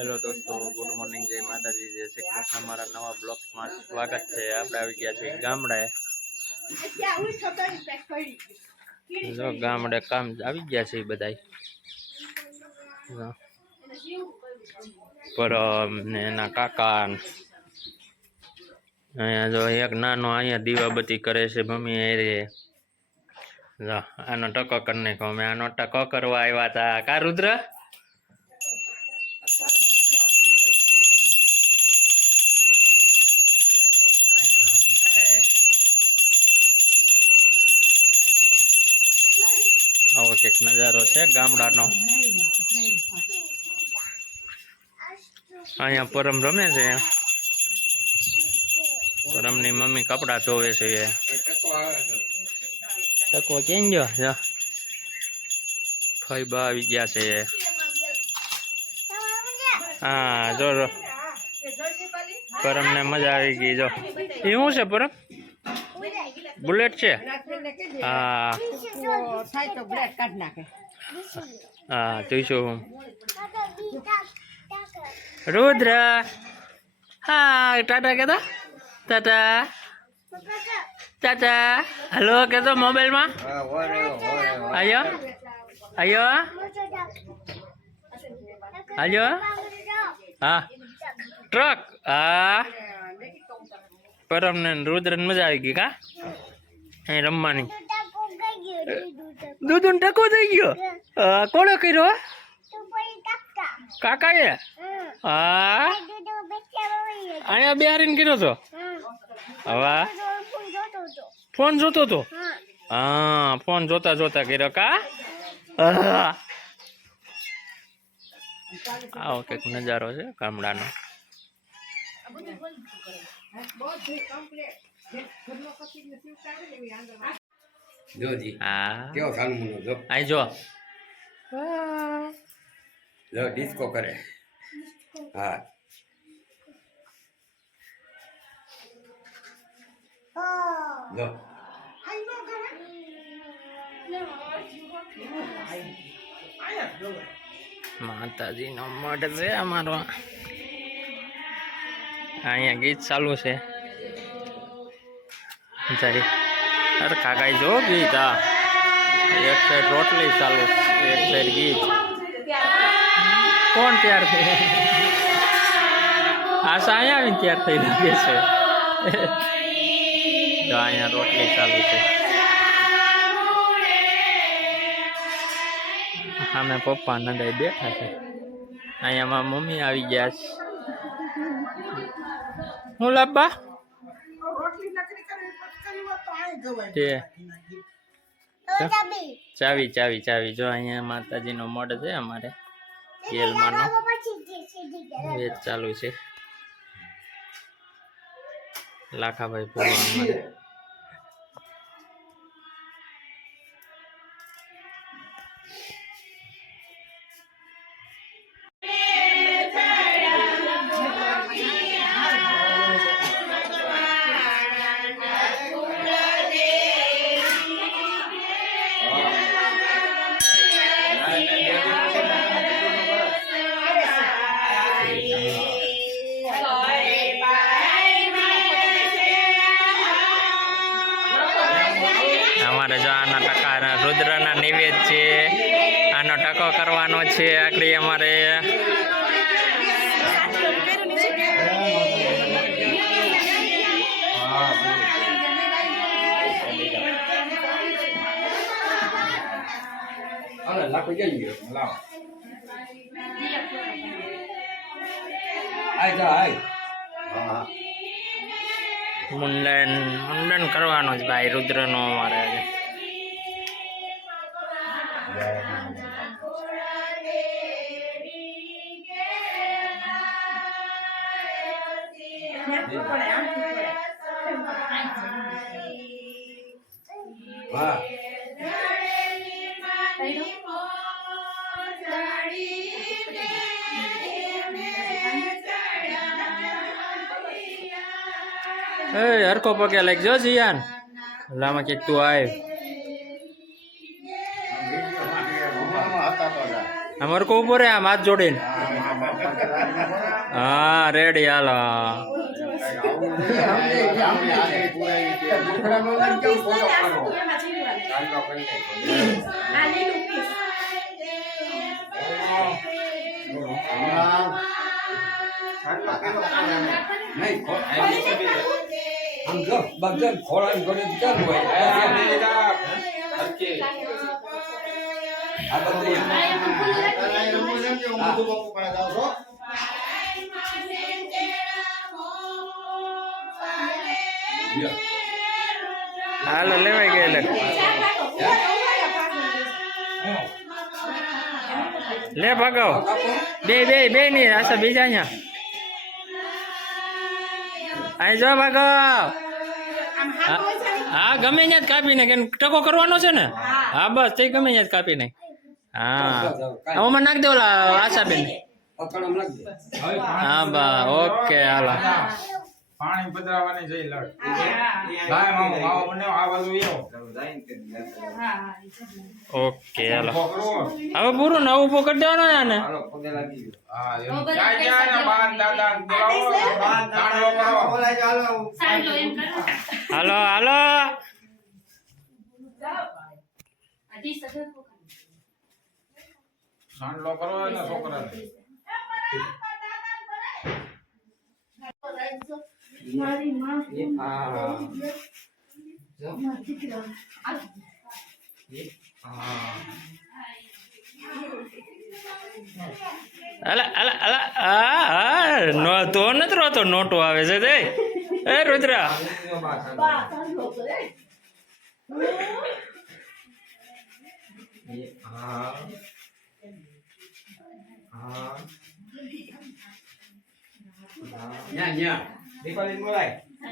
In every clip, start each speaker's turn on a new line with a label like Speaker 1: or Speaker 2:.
Speaker 1: Hello દોસ્તો good morning જય માતાજી, જય શ્રી કૃષ્ણ. અમારા નવા બ્લોગમાં સ્વાગત છે. આપણે આવી ગયા છીએ ગામડે. જો, ગામડે કામ આવી ગયા છે બધાય. પરમ ને એના કાકા અહીંયા જો એક નાનો અહીંયા દીવાબત્તી કરે છે, મમ્મી એ આનો ટકો કરી નાખો અમે આનો ટકો કરવા આવ્યા હતા. કા, રુદ્ર? આવો કંઈક નજારો છે ગામડાનો. અહીંયા પરમ રમે છે. પરમની મમ્મી કપડાં ધોવે છે એ. ટકો કેમ ગયો? જો. ફઈબા આવી ગયા છે હા, જો જો. પરમને મજા આવી ગઈ, જો. એ શું છે પરમ? બુલેટ છે? હા. હા, જોઈશું રુદ્ર. હા, ટાટા કેતા? ટાટા. ટાટા. હલો કેતો મોબાઈલમાં? આયો? આયો? આયો? હા. ટ્રક હા. પરમને રુદ્રને મજા આવી ગઈ, કા? અહીં રમવાની. દૂધ ટકો થઈ ગયો? કોણે કર્યો? કાકાએ? હા. અહીંયા બિહારીને કર્યો તો? હવે ફોન જોતો તો હા. ફોન જોતા જોતા કર્યો કા? આવો કંઈક નજારો છે ગામડાનો.
Speaker 2: જોજી
Speaker 1: હા.
Speaker 2: કેવો સાનમુનો જો.
Speaker 1: આઈ જો.
Speaker 2: જો ડિસ્કો કરે. હા. જો.
Speaker 1: માતાજીનો મઢ છે અમારો. અહીંયા ગીત ચાલુ છે. જય. અરે કાકા જો ગીત આ એક સાઈડ રોટલી ચાલુ, એક સાઈડ ગીત. કોણ તૈયાર થઈ આશા અહીંયા આવીને તૈયાર થઈ લાગે છે. જો અહીંયા રોટલી ચાલુ છે. અમે પપ્પા નડાઈ બેઠા છે. અહીંયા મારા મમ્મી આવી ગયા છે. હું તે ચાવી ચાવી ચાવી. જો અહીંયા માતાજીનો મઢ છે અમારે ગેલમાંનો વેચ ચાલુ છે. લાખાભાઈ પૂરવા રુદ્રના છે. આનો ટકો કરવાનો છે. આકડી અમારે.
Speaker 2: લાખો જઈ ગયો? લાવો. આય જા આય. હા
Speaker 1: મુંડન મુંડન કરવાનું છે ભાઈ રુદ્રનો અમારે
Speaker 2: હા
Speaker 1: એ હરખો પગે લાગજો જીયાન લામાં કે તું આય આમ હરખો ઊભો રે આમ હાથ જોડીને
Speaker 2: હા, હા, હા, હા.
Speaker 1: હા રેડી હાલો
Speaker 2: નહીં ખો- આમ જો બગન ખોળાને ઘરે જ કેમ હોય આ બધું લ્યો.
Speaker 1: હાલો લેવાઈ ગયેલે. લે ભાગો બે બે બે ની આશા બીજા અહીંયા. અહીં જો ભાગો હા હા, ગમે ત્યાં જ કાપી નાખ. ટકો કરવાનો છે ને? હા. બસ તે ગમે ત્યાં જ કાપી નાખ. હા. ઓમાં નાખ દે આશા બેન
Speaker 2: પકડ નાખ દે.
Speaker 1: હા બા ઓકે હાલો.
Speaker 3: પાણી પધરાવાની જઈ લડ લાય મામો મામો મને આ બાજુ એવો
Speaker 1: ઓકે હાલો. હવે પૂરું નવું ઊભો કરી દેવાનો ને આને.
Speaker 3: હા જાય જાય બાન દાદા ને બોલાવો દાંડો કરો.
Speaker 1: હાલો હાલો.
Speaker 3: દાંડલો કરો ને છોકરાને.
Speaker 1: અલા અલા અલા આ આ નો તો નથી રોતો નોટો આવે છે તે. એ રુદ્રા.
Speaker 2: ન્યા, ન્યા.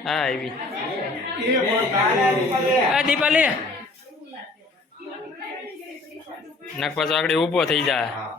Speaker 1: હા આવી. એ દીપાલી નાક પાછો આગળ ઊભો થઈ જાય. હા.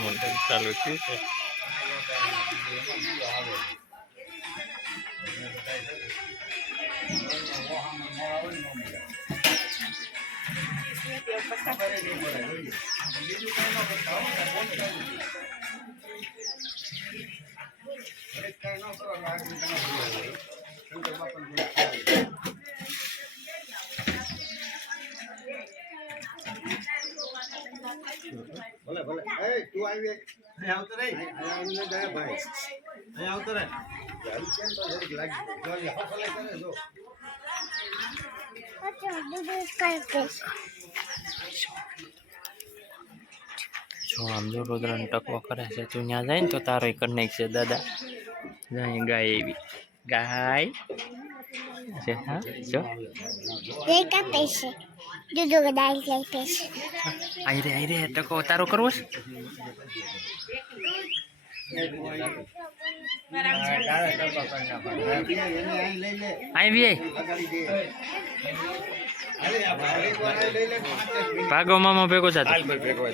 Speaker 2: પણ.
Speaker 1: હાલે હાલે દઈ જ દે છે છે જો આમ જો રુદ્રને ટકવો કરે છે. તું ત્યાં જાય ને તો તારો કરી નાખશે દાદા. જાય ગાય એવી ગાય. છે હા? જો.
Speaker 4: Pese. જોજો કે દાઈ લઈ પેશ.
Speaker 1: આઈ રે આઈ રે તો કો ઉતારો કરવો છે? આઈ વી ભાગો, મામા ભેગો સાથે ભેગો